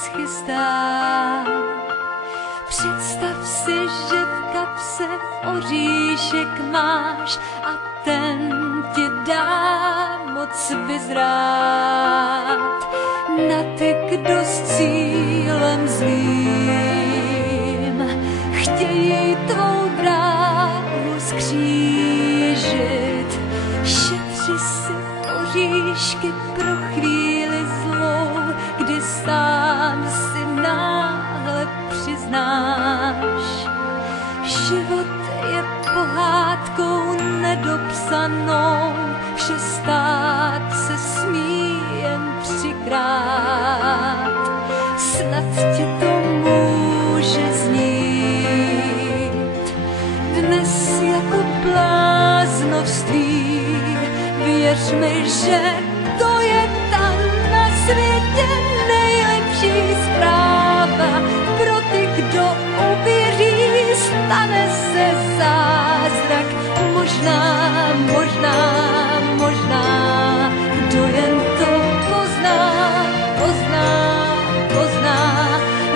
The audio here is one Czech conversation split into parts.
schystá. Představ si, že v kapse oříšek máš a ten ti dá moc vyzrát. Na ty, kdo s cílem zlým chtějí tvou dráhu skřížit. Šetři si oříšky pro chvíli zlou, kdy sám si náhle přiznáš. Život je pohádkou nedopsanou, vše stát se smí jen třikrát. Snad tě to může znít dnes jako bláznovství. Věř mi, že to je ta na světě nejlepší zpráva. Pro ty, kdo uvěří, stane se zázrak. Možná, kdo jen to pozná.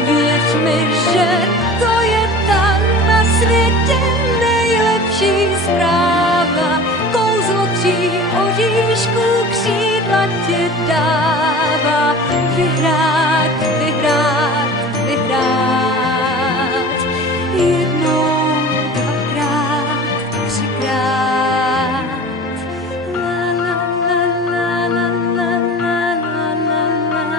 Věř mi, že to je ta na světě nejlepší zpráva. Kouzlo 3 oříšků křídla ti dává. Vyhrát. Jednou, dvakrát, třikrát. La la la la la la la la la la la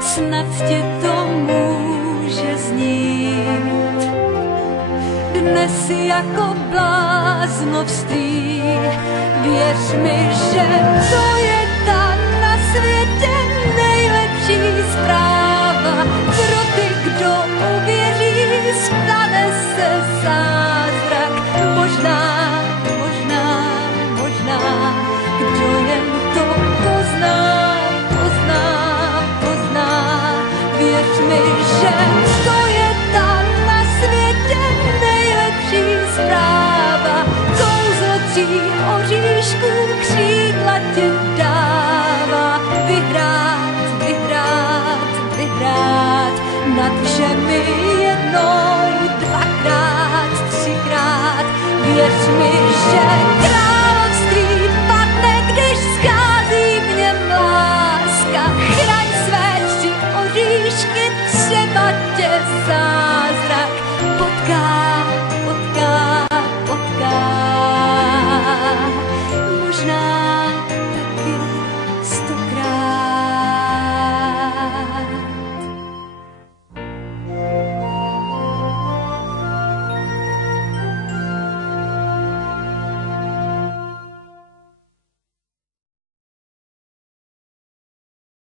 snad tě to může znít dnes jako bláznovství. Věř mi, že to je ta na světě nejlepší zpráva. Pro ty, kdo uvěří, stane se zázrak. Možná, kdo jen to pozná. Věř mi, že to je ta na světě nejlepší zpráva. Kouzlo 3 oříšků křídla ti dává. Vyhrát nad všemi jednou, dvakrát, třikrát. Věř mi, že